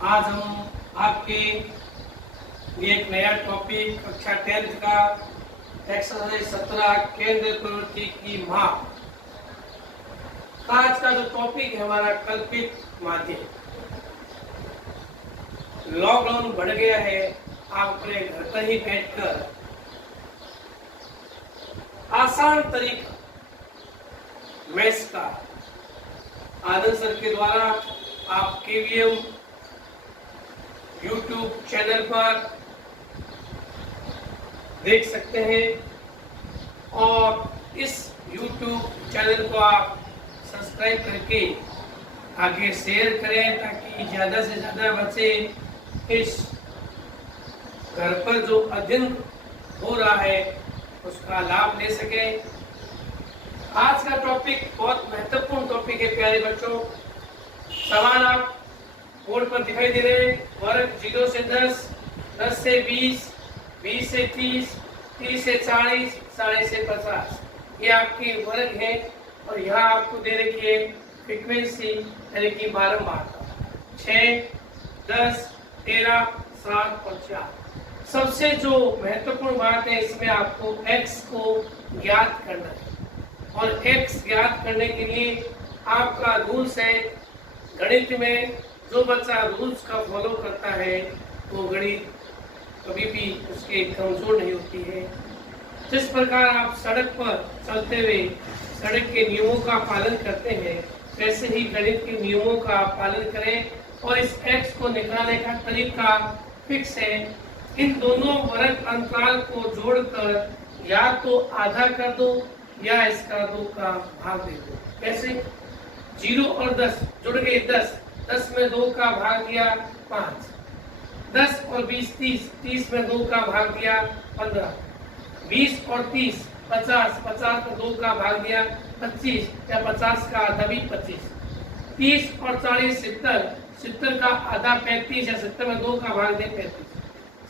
आज हम आपके लिए एक नया टॉपिक कक्षा 10th का एक्सरसाइज 17 केंद्र प्रवृत्ति की माप। आज का जो टॉपिक है हमारा कल्पित माध्यम। लॉकडाउन बढ़ गया है, आप अपने घर पर ही बैठकर आसान तरीका मैथ्स का आनंद सर के द्वारा आप केवीएम यूट्यूब चैनल पर देख सकते हैं और इस यूट्यूब चैनल को आप सब्सक्राइब करके आगे शेयर करें ताकि ज़्यादा से ज़्यादा बच्चे इस घर पर जो अध्ययन हो रहा है उसका लाभ ले सकें। आज का टॉपिक बहुत महत्वपूर्ण टॉपिक है प्यारे बच्चों। सवाल आप बोर्ड पर दिखाई दे रहे हैं। वर्ग 0 से 10, 10 से 20, 20 से 30, 30 से 40, 40 से 50 ये आपके वर्ग है और यहाँ आपको दे रखी है फ्रीक्वेंसी यानी कि बारंबारता 6, 10, 13, 7 और 4। सबसे जो महत्वपूर्ण बात है इसमें आपको x को ज्ञात करना है और x ज्ञात करने के लिए आपका रूल्स है। गणित में जो बच्चा रूल्स का फॉलो करता है वो गणित कभी भी उसके कमजोर नहीं होती है। जिस प्रकार आप सड़क पर चलते हुए सड़क के नियमों का पालन करते हैं वैसे ही गणित के नियमों का पालन करें और इस x को निकालने का तरीका फिक्स है। इन दोनों वर्ग अंतराल को जोड़कर या तो आधा कर दो या इसका 2 का भाग दे दो। कैसे? 0 और 10 जुड़ गए 10, 10 में 2 का भाग दिया 5, 10 और 20 30, 30 में 2 का भाग दिया 15, 20 और 30 50, 50 में 2 का भाग दिया 25 या 50 का आधा भी 25, 30 और 40 70, 70 का आधा 35 या 70 में 2 का भाग दिया 35,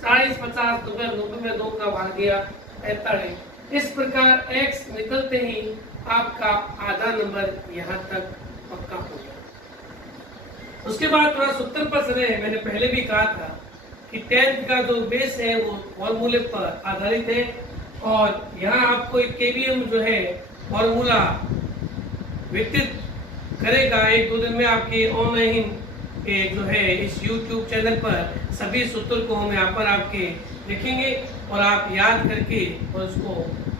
40 50 90 में 2 का भाग दिया 45। इस प्रकार x निकलते ही आपका आधा नंबर यहाँ तक पक्का हो गया। उसके बाद थोड़ा सूत्र पर चले। मैंने पहले भी कहा था कि 10th का जो बेस है वो फॉर्मूले पर आधारित है और यहाँ आपको एक केवीएम जो है फॉर्मूला विकसित करेगा। 1-2 दिन में आपके ऑनलाइन जो है इस YouTube चैनल पर सभी सूत्र को हम यहाँ पर आपके लिखेंगे और आप याद करके और उसको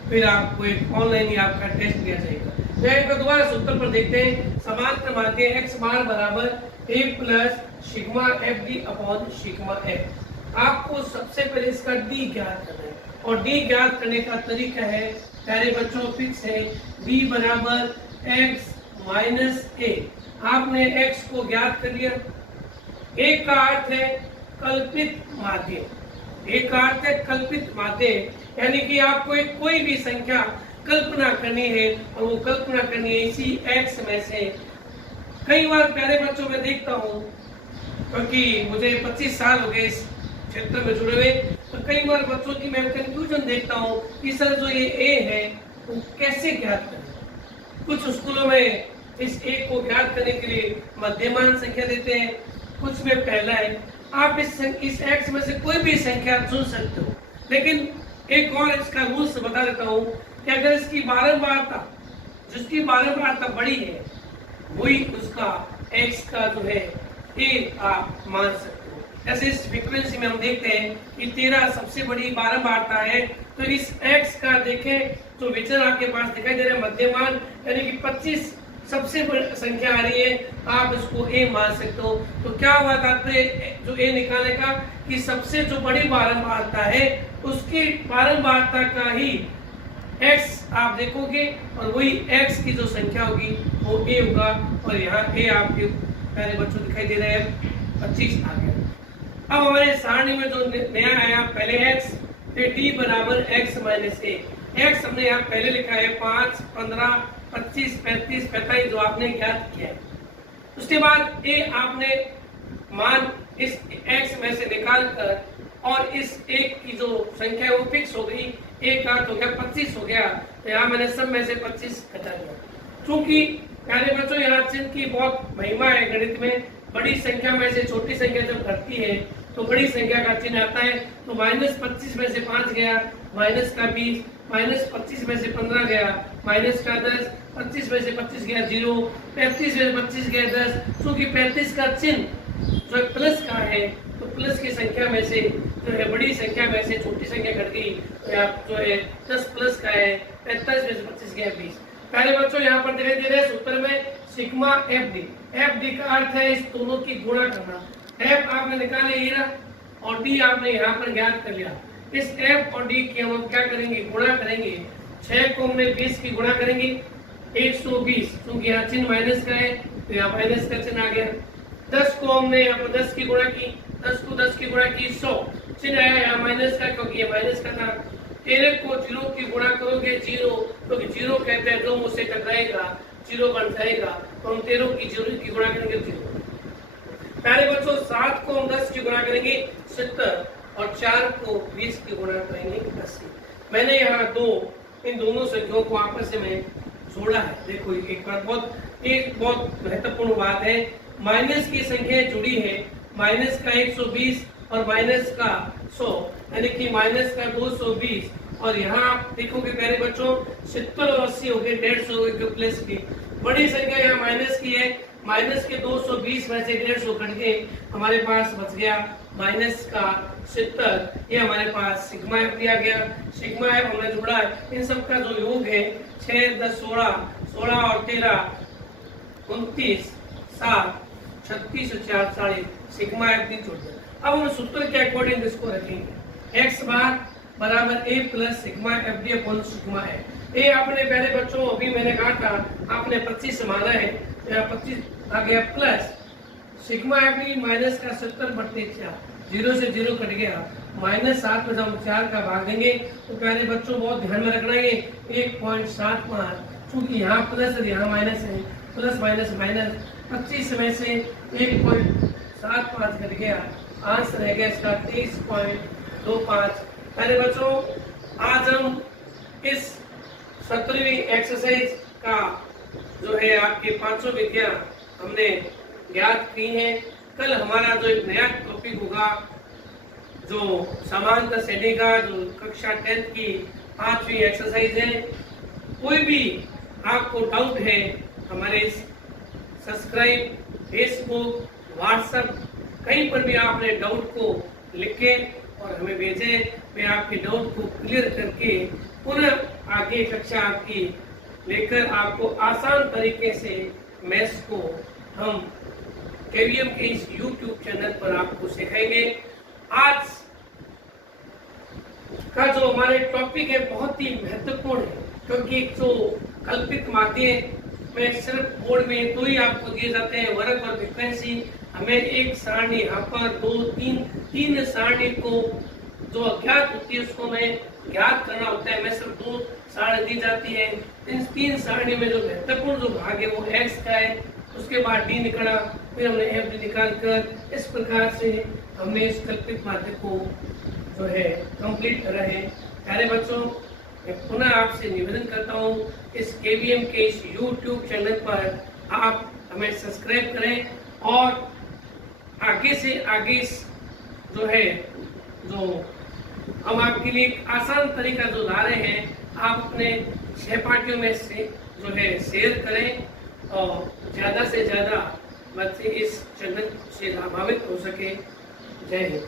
फिर आपको एक ऑनलाइन ही आपका टेस्ट दिया जाएगा। एक बार दोबारा सूत्र पर देखते हैं। समांतर माध्य x बार बराबर a plus sigma F D upon sigma F. आपको सबसे पहले इसका d ज्ञात करना है और d ज्ञात करने का तरीका है प्यारे बच्चों फिक्स है d बराबर x माइनस a। आपने x को ज्ञात कर लिया। एक का अर्थ है कल्पित माध्यम। एक का अर्थ है कल्पित माध्यम यानी कि आपको एक कोई भी संख्या कल्पना करनी है और वो कल्पना करनी है इसी x में से। कई बार प्यारे बच्चों में देखता हूँ क्योंकि मुझे 25 साल हो गए इस क्षेत्र में जुड़े हुए, तो कई बार बच्चों की मैं कंफ्यूजन देखता हूँ कि सर जो ये a है वो कैसे ज्ञात करें। कुछ स्कूलों में इस a को ज्ञात करने के लिए मध्यमान संख्या देते हैं, कुछ में पहला है। आप इस x में से कोई भी संख्या चुन सकते हो, लेकिन एक और इसका रूल्स बता देता हूँ कि अगर इसकी बारंबारता जिसकी बारंबारता बड़ी है वही उसका x का जो है a आप मान सकते हो। जैसे इस फ्रीक्वेंसी में हम देखते हैं कि 13 सबसे बड़ी बारंबारता है, तो इस x का देखें तो विचरण आपके पास दिखाई दे रहा है मध्यमान यानी कि 25 सबसे बड़ी संख्या आ रही है, आप इसको a मान सकते हो। तो क्या हुआ तात्पर्य जो a निकालने का कि सबसे जो बड़ी बारंबारता है उसकी बारंबारता का ही x आप देखोगे और वही x की जो संख्या होगी वो a होगा और यहाँ a आपके प्यारे बच्चों दिखाई दे रहे हैं 25 आ गया। अब हमारे सारणी में जो नया आया पहले x फिर d बराबर x माइनस a। x हमने यहाँ पहले लिखा है 5, 15, 25, 35, 45 जो आपने ज्ञात किया है। उसके बाद a आपने मान इस x में से निकाल कर और इस एक की जो संख्या है वो फिक्स हो गई, एक का हो गया 25 हो गया, तो यहाँ मैंने सब में से 25 घटा दिया। क्योंकि प्यारे बच्चों यहाँ चिन्ह की बहुत महिमा है गणित में, बड़ी संख्या में से छोटी संख्या जब घटती है तो बड़ी संख्या का चिन्ह आता है। तो -25 में से 5 गया, माइनस का 20, -25 में से 15 गया, माइनस का 10, 25 में से 25 गया 0, 35 में से 25 गया 10। क्योंकि 35 का चिन्ह जो प्लस का है, तो प्लस की संख्या में से जो है बड़ी संख्या में से छोटी संख्या घट गई, तो आप जो है 10 प्लस का है, 45 में से 25 गया 20। पहले बच्चों यहाँ पर दिखाई दे रहे हैं सूत्र में सिग्मा FD। FD का अर्थ है इस दोनों की गुणा करना। F आपने निकाले ये ना, और D आपने यहाँ पर ज्ञात कर लिया। इस F और D की हम क्या करेंगे, गुणा करेंगे। 6 को हमने 20 की गुणा करेंगे 120, क्योंकि यहाँ चिन्ह माइनस का है तो यहाँ माइनस का चिन्ह आ गया। 10 को हमने यहाँ पर 10 की गुणा की, 10 को 10 की गुणा की 100, चिन्ह आया यहाँ माइनस का, क्योंकि ये माइनस का था। 13 को 0 की गुणा करोगे 0, क्योंकि 0 कहते हैं जो मुझसे टकराएगा 0 बन जाएगा, तो हम 13 की 0 की गुणा करेंगे 0। पहले बच्चों 7 को हम 10 की गुणा करेंगे 70, और 4 को 20 की गुणा करेंगे 80। मैंने यहाँ इन दोनों संख्याओं को आपस में जोड़ा है। देखो एक बहुत महत्वपूर्ण बात है, माइनस की संख्या जुड़ी है, माइनस का 120 और माइनस का 100, यानी कि माइनस का 220। और यहाँ आप देखोगे पहले बच्चों 70 और 80 हो गए, 150 हो गए प्लस की। बड़ी संख्या यहाँ माइनस की है, माइनस के 220 में से 150 कट के हमारे पास बच गया माइनस का 70। ये हमारे पास सिग्मा एफ दिया गया। सिग्मा एफ हमने जोड़ा है, इन सब का जो योग है 6, 10, 16, 16 और 13, 29, 7, 36 और 4, 40, सिग्मा एफ दी जोड़ दिया। अब हम सूत्र के अकॉर्डिंग इसको रखेंगे, x बार बराबर a plus sigma F D upon sigma है। ए आपने पहले बच्चों अभी मैंने कहा था आपने 25 माना है, यहाँ 25 आ गया, plus sigma F D minus का 70/4, 0 से 0 कट गया, -7 में जब हम 4 का भाग देंगे तो पहले बच्चों बहुत ध्यान में रखना है 1.75, क्योंकि यहाँ प्लस है यहाँ माइनस है, प्लस माइनस माइनस, 25 में से 1.75 कट गया, आंसर रह गया इसका 23.25। पहले बच्चों आज हम इस 17वीं एक्सरसाइज का जो है आपके 500 विधियां हमने ज्ञात की हैं। कल हमारा जो एक नया टॉपिक होगा जो समांतर श्रेणी का, जो कक्षा 10 की 5वीं एक्सरसाइज है। कोई भी आपको डाउट है हमारे सब्सक्राइब फेसबुक, व्हाट्सएप, कहीं पर भी आपने डाउट को लिखे और हमें भेजें, मैं आपके डाउट को क्लियर करके पुनः आगे कक्षा आपकी लेकर आपको आसान तरीके से मैथ्स को हम केवीएम के इस YouTube चैनल पर आपको सिखाएंगे। आज का जो हमारे टॉपिक है बहुत ही महत्वपूर्ण है, क्योंकि जो कल्पित माध्यम में सिर्फ बोर्ड में तो ही आपको दिए जाते हैं वर्ग और फ्रीक्वेंसी। हमें एक सारणी यहाँ पर 2, 3 सारणी को जो अज्ञात होती है उसको हमें ज्ञात करना होता है। मैं सिर्फ 2 सारणी दी जाती है। इन 3 सारणी में जो महत्वपूर्ण जो भाग है वो x का है, उसके बाद d निकला, फिर हमने f निकाल कर इस प्रकार से हमने इस कल्पित माध्य को जो है कंप्लीट करा है। प्यारे बच्चों, मैं पुनः आपसे निवेदन करता हूँ इस केवीएम के इस YouTube चैनल पर आप हमें सब्सक्राइब करें और आगे से आगे जो है जो हम आपके लिए एक आसान तरीका जो ला रहे हैं आप अपने सहपाठियों में से जो है शेयर करें और ज़्यादा से ज़्यादा बच्चे इस चैनल से लाभान्वित हो सके। जय हिंद।